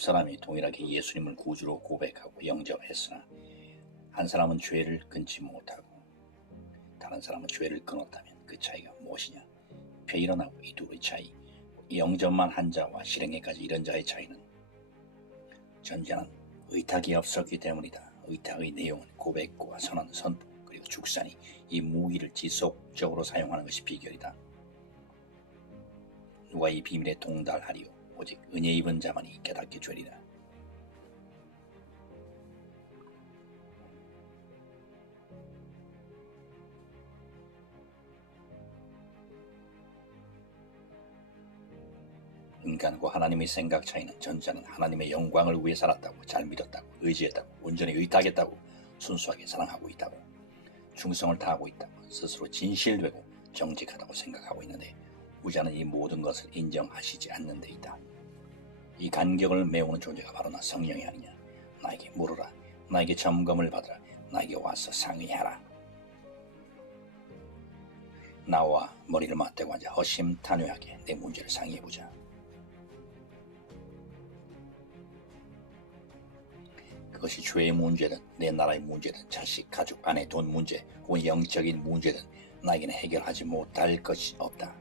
사람이 동일하게 예수님을 구주로 고백하고 영접했으나 한 사람은 죄를 끊지 못하고 다른 사람은 죄를 끊었다면 그 차이가 무엇이냐? 베일어나고 이 둘의 차이, 영접만 한 자와 실행에까지 이른 자의 차이는 전자는 의탁이 없었기 때문이다. 의탁의 내용은 고백과 선언, 선포 그리고 축산이 이 무기를 지속적으로 사용하는 것이 비결이다. 누가 이 비밀에 동달하리요? 오직 은혜 입은 자만이 깨닫게 되리라. 인간과 하나님의 생각 차이는 전자는 하나님의 영광을 위해 살았다고, 잘 믿었다고, 의지했다고, 온전히 의탁했다고, 순수하게 사랑하고 있다고, 충성을 다하고 있다고, 스스로 진실되고 정직하다고 생각하고 있는데 후자는 이 모든 것을 인정하시지 않는 데 있다. 이 간격을 메우는 존재가 바로 나 성령이 아니냐. 나에게 물으라. 나에게 점검을 받으라. 나에게 와서 상의하라. 나와 머리를 맞대고 앉아 허심탄회하게 내 문제를 상의해보자. 그것이 죄의 문제든 내 나라의 문제든 자식, 가족, 아내, 돈 문제 혹은 영적인 문제든 나에게는 해결하지 못할 것이 없다.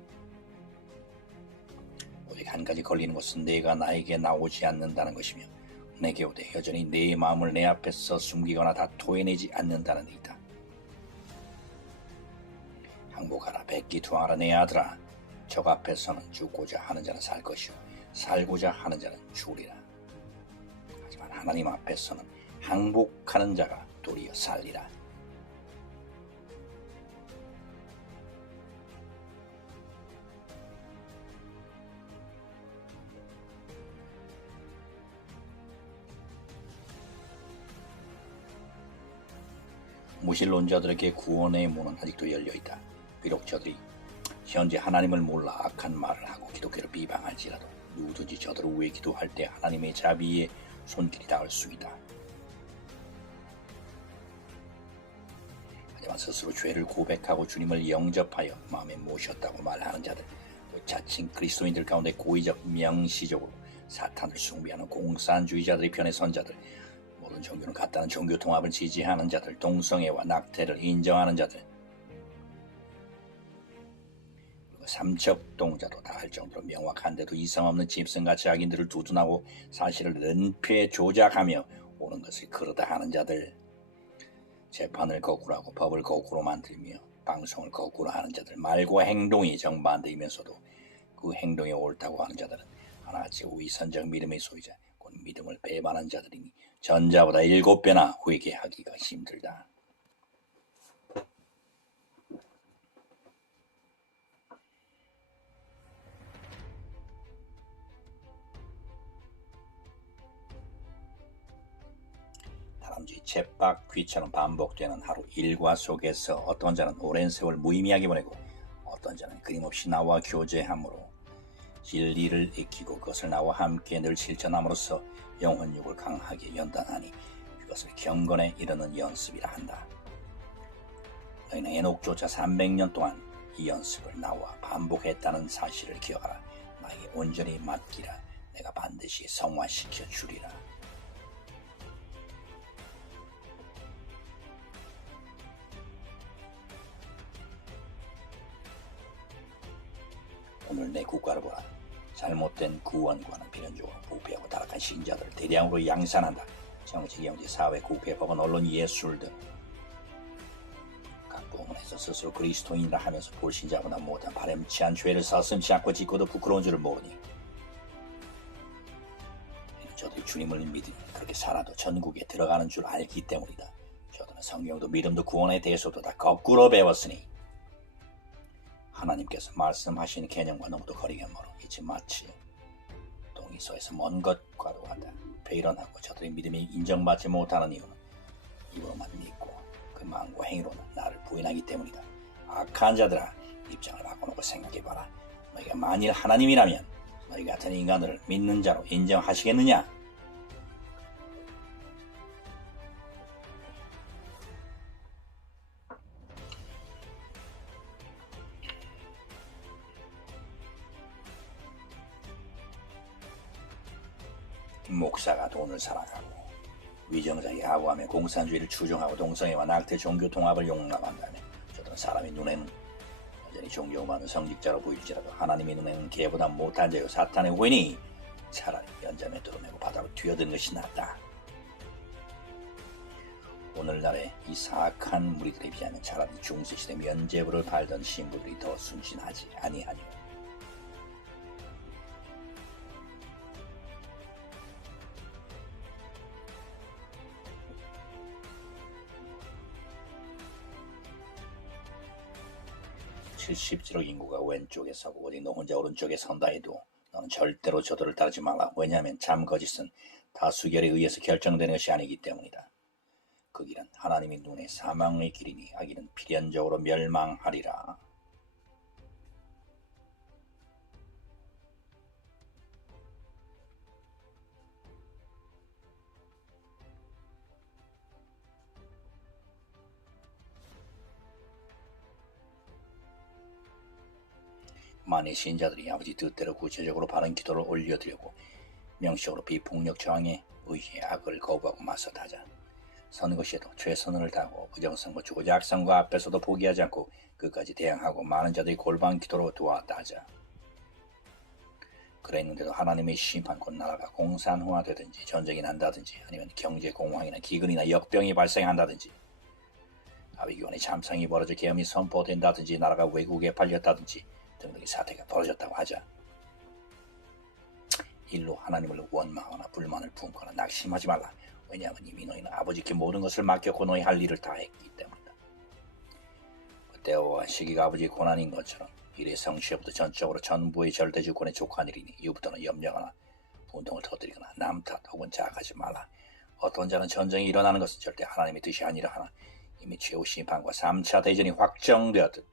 오직 한 가지 걸리는 것은 내가 나에게 나오지 않는다는 것이며 내게 오되 여전히 내 마음을 내 앞에서 숨기거나 다 토해내지 않는다는 데 있다. 항복하라. 백기투항하라. 내 아들아. 적 앞에서는 죽고자 하는 자는 살 것이요 살고자 하는 자는 죽으리라. 하지만 하나님 앞에서는 항복하는 자가 도리어 살리라. 무신론자들에게 구원의 문은 아직도 열려있다. 비록 저들이 현재 하나님을 몰라 악한 말을 하고 기독교를 비방할지라도 누구든지 저들을 위해 기도할 때 하나님의 자비에 손길이 닿을 수 있다. 하지만 스스로 죄를 고백하고 주님을 영접하여 마음에 모셨다고 말하는 자들, 또 자칭 그리스도인들 가운데 고의적 명시적으로 사탄을 숭배하는 공산주의자들의 편에 선 자들, 모든 종교는 같다는 종교 통합을 지지하는 자들, 동성애와 낙태를 인정하는 자들, 그리고 삼척동자도 다 할 정도로 명확한데도 이성 없는 짐승같이 악인들을 두둔하고 사실을 은폐 조작하며 옳은 것을 그르다 하는 자들, 재판을 거꾸로 하고 법을 거꾸로 만들며 방송을 거꾸로 하는 자들, 말과 행동이 정반대이면서도 그 행동이 옳다고 하는 자들은 하나같이 위선적 믿음의 소유자, 곧 믿음을 배반한 자들이니 전자보다 7배나 회개하기가 힘들다. 다람쥐 쳇바퀴처럼 반복되는 하루 일과 속에서 어떤 자는 오랜 세월 무의미하게 보내고 어떤 자는 끊임없이 나와 교제함으로 진리를 익히고 그것을 나와 함께 늘 실천함으로써 영혼육을 강하게 연단하니 그것을 경건에 이르는 연습이라 한다. 너희는 에녹조차 300년 동안 이 연습을 나와 반복했다는 사실을 기억하라. 나에게 온전히 맡기라. 내가 반드시 성화시켜 주리라. 오늘 내 국가를 보라. 잘못된 구원과는 필연적으로 부패하고 타락한 신자들을 대량으로 양산한다. 정치, 경제, 사회, 국회, 법원, 언론, 예술 등 각 부문에서 스스로 그리스도인이라 하면서 불신자보다 못한 바람치한 죄를 서슴지 않고 짓고도 부끄러운 줄을 모르니 저들이 주님을 믿으니 그렇게 살아도 전국에 들어가는 줄 알기 때문이다. 저들은 성경도 믿음도 구원에 대해서도 다 거꾸로 배웠으니 하나님께서 말씀하신 개념과 너무도 거리가 멀어 이제 마치 동이서에서 먼 것과도 같다. 베일어나고 저들의 믿음이 인정받지 못하는 이유는 입으로만 믿고 그 마음과 행위로는 나를 부인하기 때문이다. 악한 자들아, 입장을 바꿔놓고 생각해봐라. 너희가 만일 하나님이라면 너희 같은 인간들을 믿는 자로 인정하시겠느냐? 목사가 돈을 살아가고 위정자의 하고하며 공산주의를 추종하고 동성애와 낙태 종교 통합을 용납한다면 저들은 사람의 눈에는 여전히 존경 많은 성직자로 보일지라도 하나님의 눈에는 개보다 못한 자요 사탄의 후인이 차라리 연장에 들어내고 바다로 뛰어든 것이 낫다. 오늘날의 이 사악한 무리들에 비하면 차라리 중세시대 면죄부를 밟던 신부들이 더 순진하지 아니하뇨. (70억) 인구가 왼쪽에 서고 오직 너 혼자 오른쪽에 선다 해도 너는 절대로 저들을 따르지 말라. 왜냐하면 참 거짓은 다수결에 의해서 결정되는 것이 아니기 때문이다. 그 길은 하나님의 눈에 사망의 길이니 악인은 필연적으로 멸망하리라. 만일 신자들이 아버지 뜻대로 구체적으로 바른 기도를 올려드리고 명시적으로 비폭력 저항에 의해 악을 거부하고 맞서다자 선거 시에도 최선을 다하고 부정선거 조작선거 앞에서도 포기하지 않고 끝까지 대항하고 많은 자들이 골방 기도로 도왔다자. 그랬는데도 하나님의 심판 곧 나라가 공산화되든지 전쟁이 난다든지 아니면 경제 공황이나 기근이나 역병이 발생한다든지 아비규환의 참상이 벌어져 계엄이 선포된다든지 나라가 외국에 팔렸다든지 등등의 사태가 벌어졌다고 하자. 일로 하나님을 원망하거나 불만을 품거나 낙심하지 말라. 왜냐하면 이미 너희는 아버지께 모든 것을 맡겼고 너희 할 일을 다 했기 때문이다. 때와 시기가 아버지의 고난인 것처럼 이래 성시에부터 전적으로 전부의 절대주권에 족한 일이니 이후부터는 염려하거나 분동을 터뜨리거나 남탓 혹은 자학하지 말라. 어떤 자는 전쟁이 일어나는 것은 절대 하나님의 뜻이 아니라 하나 이미 최후 심판과 3차 대전이 확정되었듯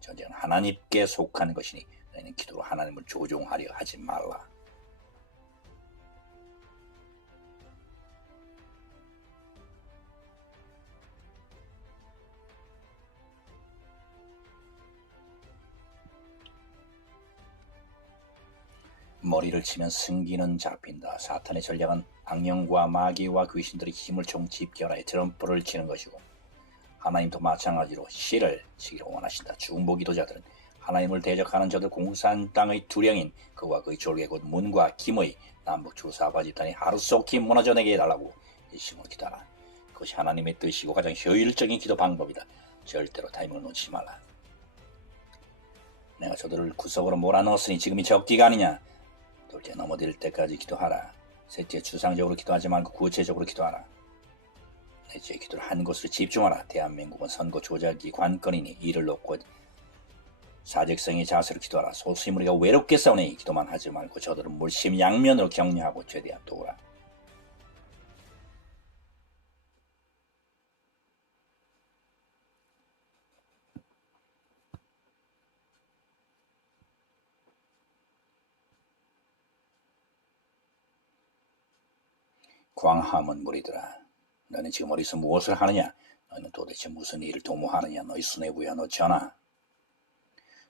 전쟁은 하나님께 속한 것이니 너희는 기도로 하나님을 조종하려 하지 말라. 머리를 치면 승기는 잡힌다. 사탄의 전략은 악령과 마귀와 귀신들의 힘을 총 집결하여 트럼프를 치는 것이고 하나님도 마찬가지로 씨를 치기를 원하신다. 중보기도자들은 하나님을 대적하는 저들 공산 땅의 두령인 그와 그의 졸개 곧 문과 김의 남북 주사바집단이 하루속히 무너져내게 해달라고 일심으로 기도하라. 그것이 하나님의 뜻이고 가장 효율적인 기도 방법이다. 절대로 타이밍을 놓치지 말라. 내가 저들을 구석으로 몰아넣었으니 지금이 적기가 아니냐. 둘째 넘어질 때까지 기도하라. 셋째 추상적으로 기도하지 말고 구체적으로 기도하라. 넷째 기도를 한 곳으로 집중하라. 대한민국은 선거 조작이 관건이니 이를 놓고 사직성의 자세로 기도하라. 소수의 무리가 외롭게 싸우니 기도만 하지 말고 저들은 물심양면으로 격려하고 최대한 도우라. 광화문 무리들아, 너는 지금 어디서 무엇을 하느냐? 너는 도대체 무슨 일을 도모하느냐? 너희 수뇌부야, 너 전하.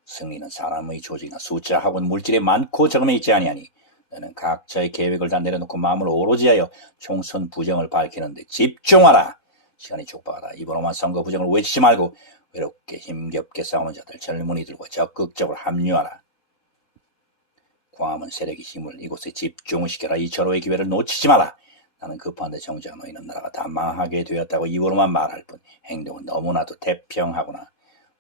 승리는 사람의 조직이나 숫자 혹은 물질에 많고 적음에 있지 아니하니 너는 각자의 계획을 다 내려놓고 마음을 오로지 하여 총선 부정을 밝히는데 집중하라. 시간이 촉박하다. 이번에만 선거 부정을 외치지 말고 외롭게 힘겹게 싸우는 자들 젊은이들과 적극적으로 합류하라. 광화문 세력의 힘을 이곳에 집중을 시켜라. 이 절호의 기회를 놓치지 마라. 나는 급한데 정작 너희는 나라가 다 망하게 되었다고 입으로만 말할 뿐 행동은 너무나도 태평하구나.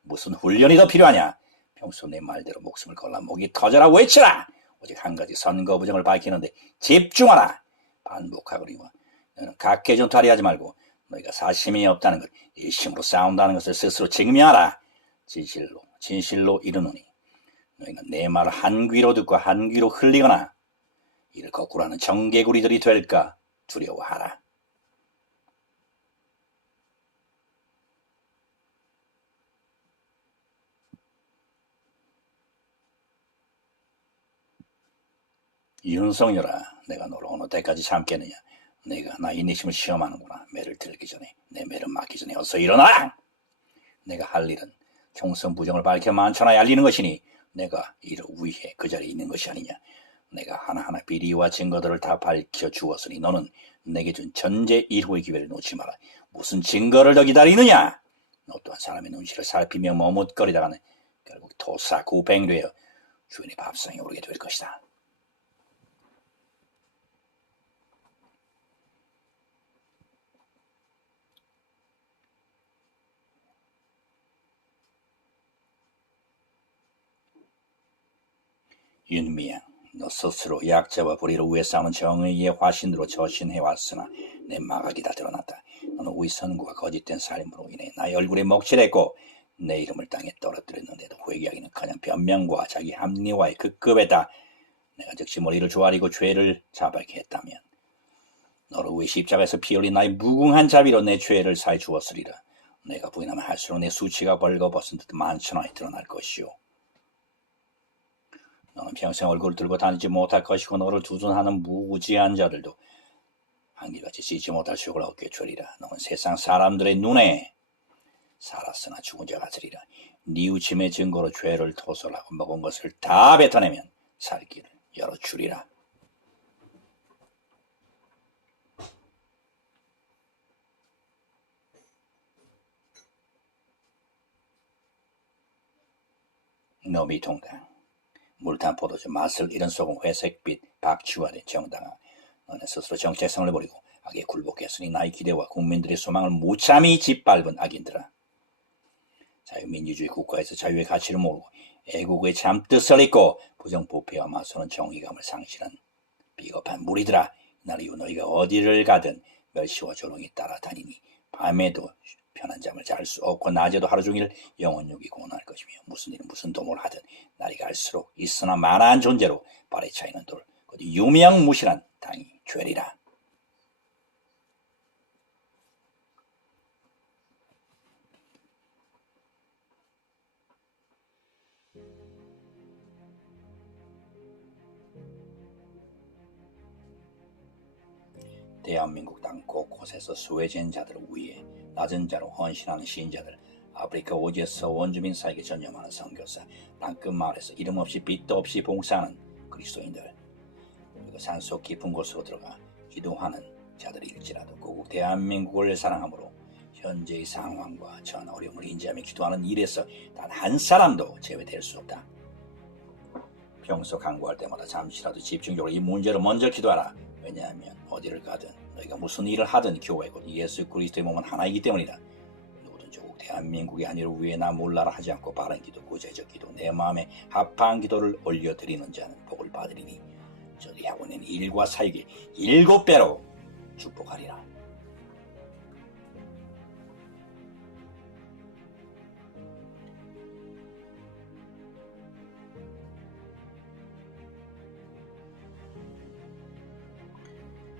무슨 훈련이 더 필요하냐? 평소 내 말대로 목숨을 걸라 목이 터져라 외치라. 오직 한 가지 선거 부정을 밝히는데 집중하라. 반복하거니와 너는 각계 전투하려 하지 말고 너희가 사심이 없다는 것, 일심으로 싸운다는 것을 스스로 증명하라. 진실로 이르노니 너희는 내 말을 한 귀로 듣고 한 귀로 흘리거나 이를 거꾸로 하는 정개구리들이 될까 두려워하라. 윤석열아, 내가 너를 어느 때까지 참겠느냐. 내가 나 인내심을 시험하는구나. 매를 들기 전에, 내 매를 맞기 전에 어서 일어나라. 내가 할 일은 총선 부정을 밝혀 만천하에 알리는 것이니 내가 이를 위해 그 자리에 있는 것이 아니냐. 내가 하나하나 비리와 증거들을 다 밝혀주었으니 너는 내게 준 전제 1호의 기회를 놓지 마라. 무슨 증거를 더 기다리느냐? 너 또한 사람의 눈치를 살피며 머뭇거리다가는 결국 토사구팽되어 주인의 밥상에 오르게 될 것이다. 윤미향, 너 스스로 약자와 불의를 위해 싸우는 정의의 화신으로 저신해왔으나 내 마각이 다 드러났다. 너는 위선과 거짓된 살인으로 인해 나의 얼굴에 먹칠했고 내 이름을 땅에 떨어뜨렸는데도 회개하기는커녕 변명과 자기 합리화의 급급했다. 내가 즉시 머리를 조아리고 죄를 자백게 했다면 너를 위해 십자가에서 피 흘린 나의 무궁한 자비로 내 죄를 사해 주었으리라. 내가 부인하면 할수록 내 수치가 벌거벗은 듯 만천하에 드러날 것이오. 너는 평생 얼굴을 들고 다니지 못할 것이고 너를 두둔하는 무지한 자들도 한결같이 씻지 못할 수욕을 얻게 주리라. 너는 세상 사람들의 눈에 살았으나 죽은 자 같으리라. 뉘우침의 증거로 죄를 토설하고 먹은 것을 다 뱉어내면 살 길을 열어주리라. 노미통당 물탄 포도주 맛을 잃은 속은 회색빛 박쥐화된 정당아, 너는 스스로 정체성을 버리고 악에 굴복했으니 나의 기대와 국민들의 소망을 무참히 짓밟은 악인들아. 자유민주주의 국가에서 자유의 가치를 모르고 애국의 참뜻을 잊고 부정부패와 맞서는 정의감을 상실한 비겁한 무리들아. 이날 이후 너희가 어디를 가든 멸시와 조롱이 따라다니니 밤에도 편한 잠을 잘 수 없고 낮에도 하루 종일 영혼욕이 고난할 것이며 무슨 일은 무슨 도모를 하든 날이 갈수록 있으나 만한 존재로 발에 차이는 돌 곧 유명무실한 당이 죄리라. 대한민국 땅 곳곳에서 수혜진 자들을 위해 낮은 자로 헌신하는 시인자들, 아프리카 오지에서 원주민 사에게 전념하는 선교사, 땅끝 마을에서 이름 없이 빛도 없이 봉사하는 그리스도인들, 그리고 산속 깊은 곳으로 들어가 기도하는 자들일지라도 고국 대한민국을 사랑함으로 현재의 상황과 전 어려움을 인지하며 기도하는 일에서 단 한 사람도 제외될 수 없다. 평소 간구할 때마다 잠시라도 집중적으로 이 문제를 먼저 기도하라. 왜냐하면 어디를 가든 너희가 무슨 일을 하든 교회 곧 예수 그리스도의 몸은 하나이기 때문이다. 누구든 조국 대한민국의 한일을 위해 나 몰라라 하지 않고 바른 기도, 구제적 기도, 내 마음에 합한 기도를 올려드리는 자는 복을 받으리니 저들이 하고 있는 일과 사역이 7배로 축복하리라.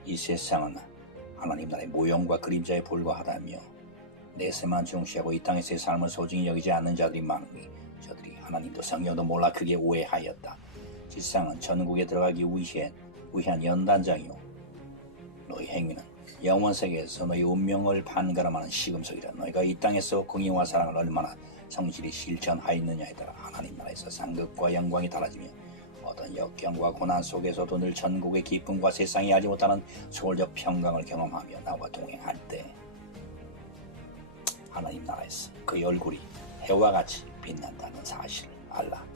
이 세상은 하나님 나라의 모형과 그림자에 불과하다며 내세만 중시하고 이 땅에서의 삶을 소중히 여기지 않는 자들이 많으니 저들이 하나님도 성령도 몰라 크게 오해하였다. 지상은 천국에 들어가기 위한 연단장이요 너희 행위는 영원세계에서 너희 운명을 판가름하는 시금석이라. 너희가 이 땅에서 공의와 사랑을 얼마나 성실히 실천하였느냐에 따라 하나님 나라에서 상급과 영광이 달라지며 어떤 역경과 고난 속에서도 늘 천국의 기쁨과 세상이 알지 못하는 소홀적 평강을 경험하며 나와 동행할 때 하나님 나라에서 그의 얼굴이 해와 같이 빛난다는 사실을 알라.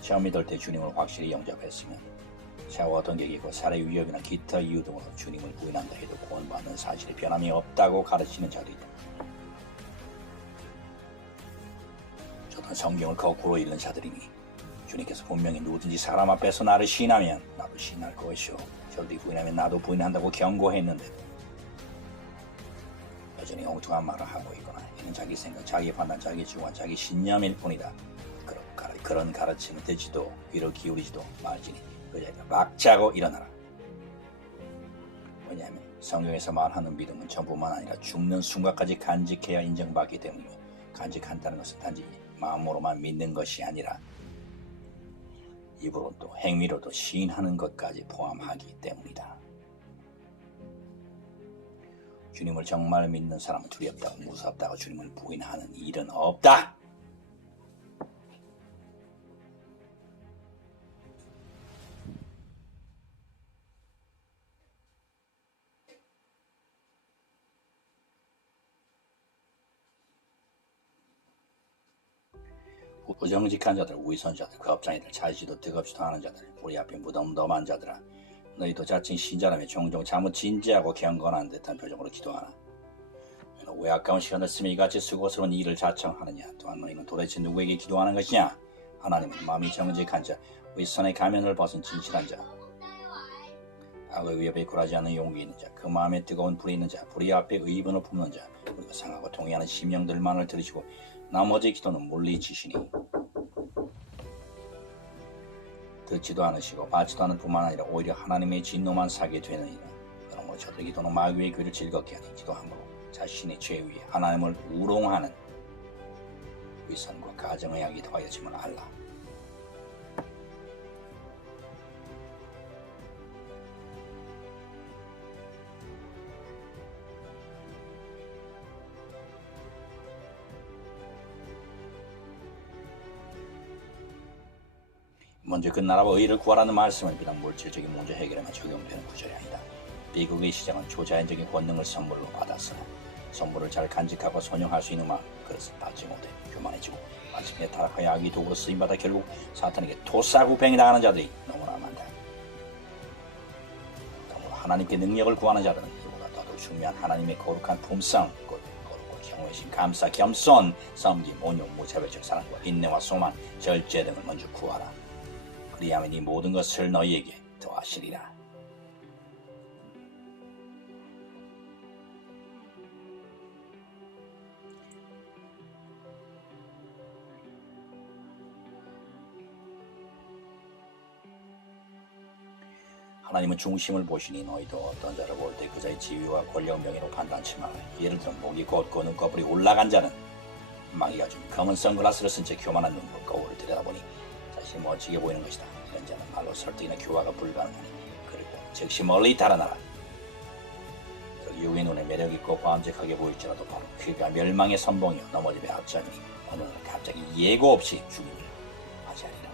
시험 믿을 때 주님을 확실히 영접했으면 차와 동격이고 살해 위협이나 기타 이유 등으로 주님을 부인한다 해도 구원받는 사실에 변함이 없다고 가르치는 자들이다. 저는 성경을 거꾸로 읽는 자들이니 주님께서 분명히 누구든지 사람 앞에서 나를 시인하면 나도 시인할 것이요 저들이 부인하면 나도 부인한다고 경고했는데 여전히 엉뚱한 말을 하고 있거나 이는 자기 생각, 자기 판단, 자기 주관, 자기 신념일 뿐이다. 그런 가르침을 듣지도 귀를 기울이지도 말지니 그 자리가 막자고 일어나라. 왜냐하면 성경에서 말하는 믿음은 전부만 아니라 죽는 순간까지 간직해야 인정받기 때문이며 간직한다는 것은 단지 마음으로만 믿는 것이 아니라 입으로 또 행위로도 시인하는 것까지 포함하기 때문이다. 주님을 정말 믿는 사람은 두렵다고 무섭다고 주님을 부인하는 일은 없다. 부정직한 자들, 위선자들, 겁쟁이들, 차지도 뜨겁지도 않은 자들, 우리 앞에 무덤덤한 자들아, 너희도 자칭 신자라며 종종 잘못 진지하고 경건한 듯한 표정으로 기도하나? 너희는 왜 아까운 시간을 쓰며 이같이 수고스러운 일을 자청하느냐? 또한 너희는 도대체 누구에게 기도하는 것이냐? 하나님은 마음이 정직한 자, 위선의 가면을 벗은 진실한 자, 악의 위협에 굴하지 않는 용기 있는 자, 그 마음에 뜨거운 불이 있는 자, 불이 앞에 의분을 품는 자, 우리가 상하고 동의하는 심령들만을 들으시고 나머지 기도는 물리치시니 듣지도 않으시고 받지도 않을 뿐만 아니라 오히려 하나님의 진노만 사게 되느니라. 그러므로 저들 기도는 마귀의 귀를 즐겁게 하니 기도함으로 자신의 죄 위에 하나님을 우롱하는 위선과 가정의 악이 더하여짐을 알라. 먼저 그 나라와 의를 구하라는 말씀은 비단 물질적인 문제 해결에만 적용되는 구절이 아니다. 미국의 시장은 초자연적인 권능을 선물로 받았으나 선물을 잘 간직하고 선용할 수 있는 마음, 그것을 받지 못해 교만해지고 마침내 타락하여 악의 도구로 쓰임받아 결국 사탄에게 토사구팽이 당하는 자들이 너무나 많다. 그러므로 하나님께 능력을 구하는 자들은 이보다 더더 중요한 하나님의 거룩한 품성, 곧 거룩과 경외심, 감사, 겸손, 섬김, 온유, 무차별적 사랑과 인내와 소망, 절제 등을 먼저 구하라. 그리하면 이 모든 것을 너희에게 더하시리라. 하나님은 중심을 보시니 너희도 어떤 자를 볼 때 그 자의 지위와 권력 명예로 판단치 마라. 예를 들어 목이 곧고 눈꺼풀이 올라간 자는 마귀가 준 검은 선글라스를 쓴 채 교만한 눈으로 거울을 들여다보니 자신이 멋지게 보이는 것이다. 이런 자는 말로 설득이나 교화가 불가능하니 그리고 즉시 멀리 달아나라. 그 유의 눈에 매력있고 과함직하게 보일지라도 바로 그가 멸망의 선봉이요 넘어짐의 앞장이니 어느 날 갑자기 예고 없이 죽임을 맞이하리라.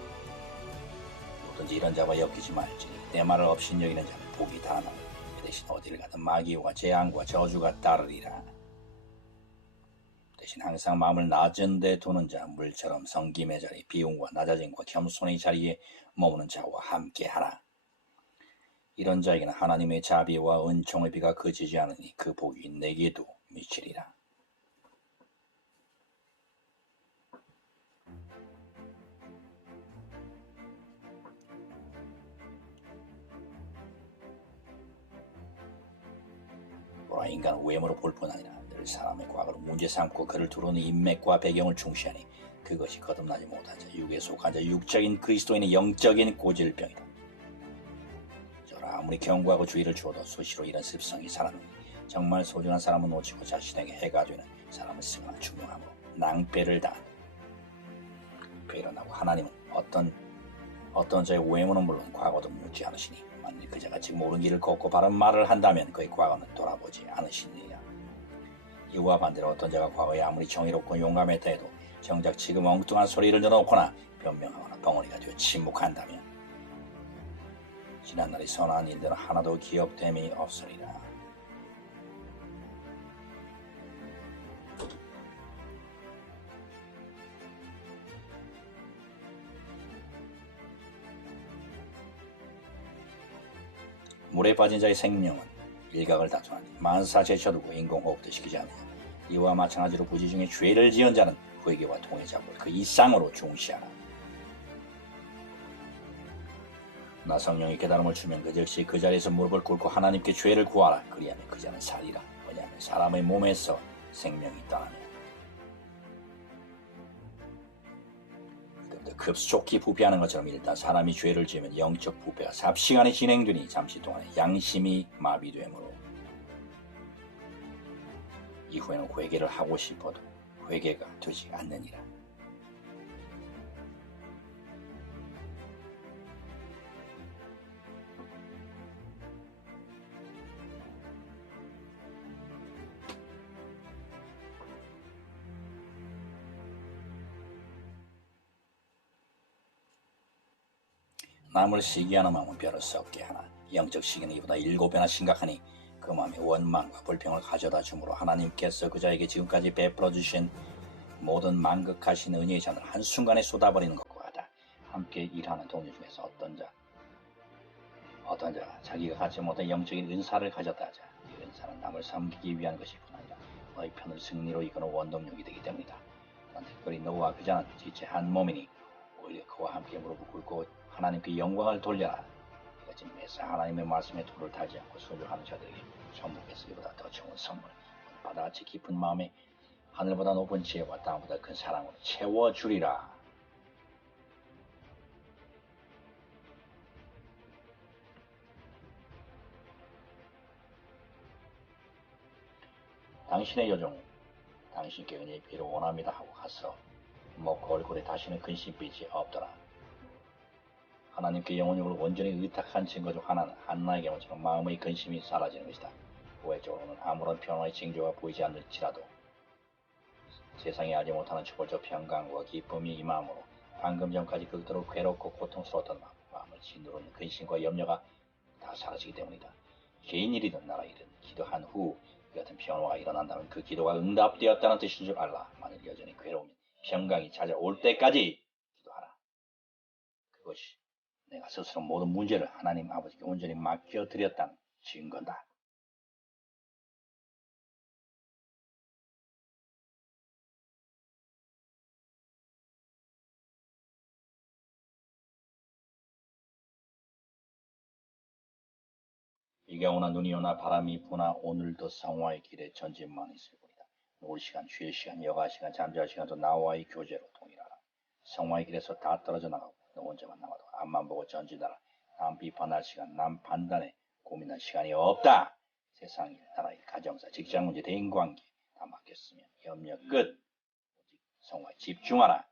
누구든지 이런 자와 엮이지 말지니 내 말을 업신여기는 자는 복이 다하나니 그 대신 어디를 가든 마귀와 재앙과 저주가 따르리라. 대신 항상 마음을 낮은 데 두는 자, 물처럼 성김의 자리, 비움과 낮아짐과 겸손의 자리에 머무는 자와 함께하라. 이런 자에게는 하나님의 자비와 은총의 비가 그치지 않으니 그 복이 내게도 미치리라. 보라, 인간은 외모로 볼 뿐 아니라 늘 사람의 과거를 문제 삼고 그를 두르는 인맥과 배경을 중시하니 그것이 거듭나지 못한 자, 육에 속한 자, 육적인 그리스도인의 영적인 고질병이다. 저라 아무리 경고하고 주의를 주어도 수시로 이런 습성이 살아나니 정말 소중한 사람은 놓치고 자신에게 해가 되는 사람을 쓰거나 중용함으로 낭패를 당한다. 그러나고 하나님은 어떤 자의 외모는 물론 과거도 묻지 않으시니 만일 그 자가 지금 옳은 길을 걷고 바른 말을 한다면 그의 과거는 돌아보지 않으시니라. 이와 반대로 어떤 자가 과거에 아무리 정의롭고 용감했다 해도 정작 지금 엉뚱한 소리를 늘어놓거나 변명하거나 벙어리가 되어 침묵한다면 지난날의 선한 일들은 하나도 기억됨이 없으리라. 물에 빠진 자의 생명은 일각을 다투나니 만사 제쳐두고 인공호흡도 시키지 않느냐. 이와 마찬가지로 부지 중에 죄를 지은 자는 회개와 통회 작업을 그 이상으로 중시하라. 나 성령이 깨달음을 주면 그 즉시 그 자리에서 무릎을 꿇고 하나님께 죄를 구하라. 그리하면 그 자는 살리라. 왜냐하면 사람의 몸에서 생명이 떠나며 급속히 부패하는 것처럼 일단 사람이 죄를 지으면 영적 부패가 삽시간에 진행되니 잠시 동안에 양심이 마비되므로 이후에는 회개를 하고 싶어도 회개가 되지 않느니라. 남을 시기하는 마음은 별을 수 없게 하나. 영적 시기는 이보다 7배나 심각하니 그 마음에 원망과 불평을 가져다 주므로 하나님께서 그자에게 지금까지 베풀어 주신 모든 만극하신 은혜의 잔을 한순간에 쏟아버리는 것과 같다. 함께 일하는 동료 중에서 어떤 자가 자기가 갖지 못한 영적인 은사를 가졌다 하자. 이 은사는 남을 섬기기 위한 것일 뿐 아니라 너희 편을 승리로 이끄는 원동력이 되기 때문이다. 또한 특별히 너와 그자는 지체 한 몸이니 오히려 그와 함께 무릎을 꿇고 하나님께 영광을 돌려라. 이같이 매사 하나님의 말씀에 돌을 타지 않고 순종하는 자들에게 천국에서 이보다 더 좋은 선물, 바다같이 깊은 마음에 하늘보다 높은 지혜와 땅보다 큰 사랑으로 채워주리라. 당신의 여종, 당신께 은혜의 피를 원합니다 하고 가서 먹고 얼굴에 다시는 근심빛이 없더라. 하나님께 영혼력을 온전히 의탁한 증거 중 하나는 한나의 경우처럼 마음의 근심이 사라지는 것이다. 외적으로는 아무런 변화의 징조가 보이지 않을지라도 세상에 알지 못하는 초월적 평강과 기쁨이 임함으로 방금 전까지 극도로 괴롭고 고통스러웠던 마음을 짓누르는 근심과 염려가 다 사라지기 때문이다. 개인 일이든 나라 일이든 기도한 후 이 같은 변화가 일어난다면 그 기도가 응답되었다는 뜻인 줄 알라. 만일 여전히 괴로우면 평강이 찾아올 때까지 기도하라. 그것이 내가 스스로 모든 문제를 하나님 아버지께 온전히 맡겨드렸다는 증거다. 비가 오나 눈이 오나 바람이 부나 오늘도 성화의 길에 전진만 있을 뿐이다. 놀 시간, 쉴 시간, 여가 시간, 잠잘 시간도 나와의 교제로 동일하라. 성화의 길에서 다 떨어져 나가고 너 혼자만 남아도 앞만 보고 전진하라. 남 비판할 시간, 남 판단에 고민할 시간이 없다. 세상 일, 나라 일, 가정사, 직장 문제, 대인관계 다 맡겼으면 염려 끝. 오직 성화에 집중하라.